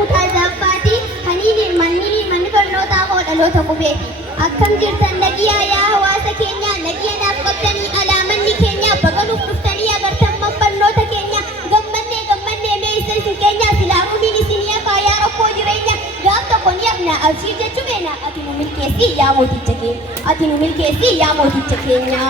kutaa Zaffaati. Haniin manni barnootaa koo dhaloota qubeeti. Akkam jirtan nagiyaa yaa hawaasa keenya nagiyaadhaaf qabdanii alaa manni keenya baganuuf dhuftanii agartan barnoota keenya gammannee meessa isin keenya silaamumiin isinii hafaa yaa rakkoo jireenya gaaf tokko ni hafna abshiir jechuu beena ati nu milkeessii yaa mooticha keenya ati nu milkeessii yaa mooticha keenya.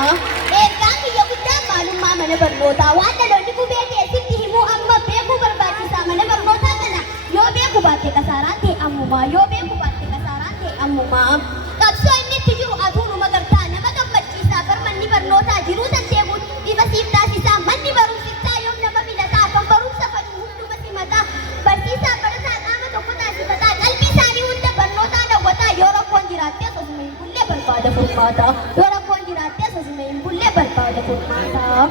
Eegaan biyya guddaa maalummaa mana barnootaa waan dhaloonni qubee keessatti himuu amma beekuu barbaachisaa mana barnootaa kana yoo beeku baatte kasaaraa ta'e ammumaa yoo beeku baatte kasaaraa ta'e ammumaa. Qabsoo inni itti jiru aduunuma gartaa nama gammachiisaa bar manni barnootaa jiruu dandeeguun dhiba siif taasisaa manni barumsichaa yoom nama milataa kan barumsa fadhu hunduma simataa barsiisaa barataa qaama tokko taasifataa qalbii isaanii hunda barnootaa daawwataa yoo rakkoon jiraatte osuma hin bullee barbaada furmaataa yoo rakkoon jiraatte osuma hin bullee barbaada furmaataa.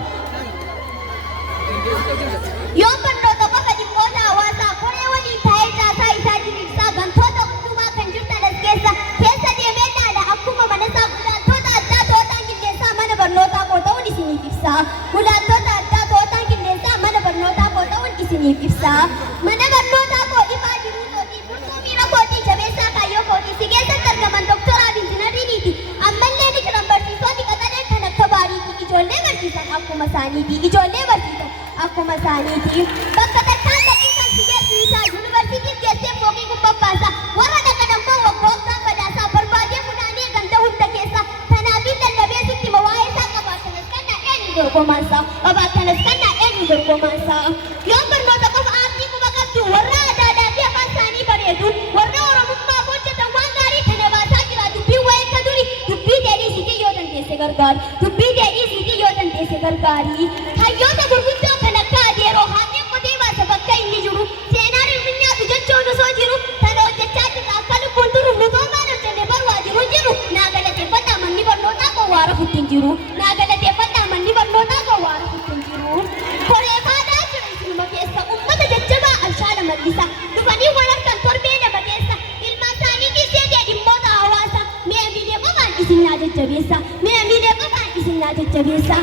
Yoo barnoota qofa dhimmoota hawaasaa koree waliin taa'ee caasaa isaa diriirsaa gantoota hundumaa kan jirtan as keessa deemee ilaala akkuma mana isaa gulaantoota addaa tootaan qilleensaa mana barnootaa koo ta'uun isiniif ibsaa. Gulaantoota addaa tootaan qilleensaa mana barnootaa koo ta'uun isiniif ibsaa. Mana barnootaa koo ifaa jiruu kootii furtuu miira kootii jabeessaa kaayyoo kootii si keessatti argaman dooktoraa fi injinariiniiti. Ammallee ni jiran barsiisonni qaxaleen kan akka baariitii ijoollee barsiisan akkuma isaaniiti ijoollee barsiisan akkuma isaaniiti. Bakka takkaan dhaqiisan si geessisaa yuunivarsiitiin geessee fookii gubbabbaasa warra dhaqan ammoo waggoottaan badaasaa barbaadee funaanee ganda hunda keessa kanaafii lallabee sitti waa'ee isaa qabaatanas kannaa eenyu dorgomaansaa qabaatanas kannaa eenyu dorgomaansaa. Yoo barnoota qofa aartii quba qabdu warra aadaadhaa fi afaan isaanii bareedu warra oromummaa hojjetan waan gaarii kana baasaa jira dubbii wayii akka duri dubbii deedhii sitii yoo dandeesse gargaari dubbii deedhii sitii yoo dandeesse gargaari. Hayyoota gurguddoo kan akka adeeroo haadhee qotee baasa bakka inni jiru seenaan hin nyaatu jechuun osoo jiru kana hojjechaa jirra akka lubbuun turuuf nutoo maal hojjenne barwaa jiru naa galateeffadhaa manni barnootaa koo waara futtiin jiru naa galateeffadhaa manni barnootaa koo waara futtiin jiru. Koree faadaa jiru isinuma keessa ummata jajjabaa abshaala mallisa dhufanii wal harkan torbee lama keessa ilmaan isaanii dhiisee dhimmoota hawaasaa mi'a miilee qofaan isin naa jajjabeessa mi'a miilee qofaan isin naa jajjabeessa.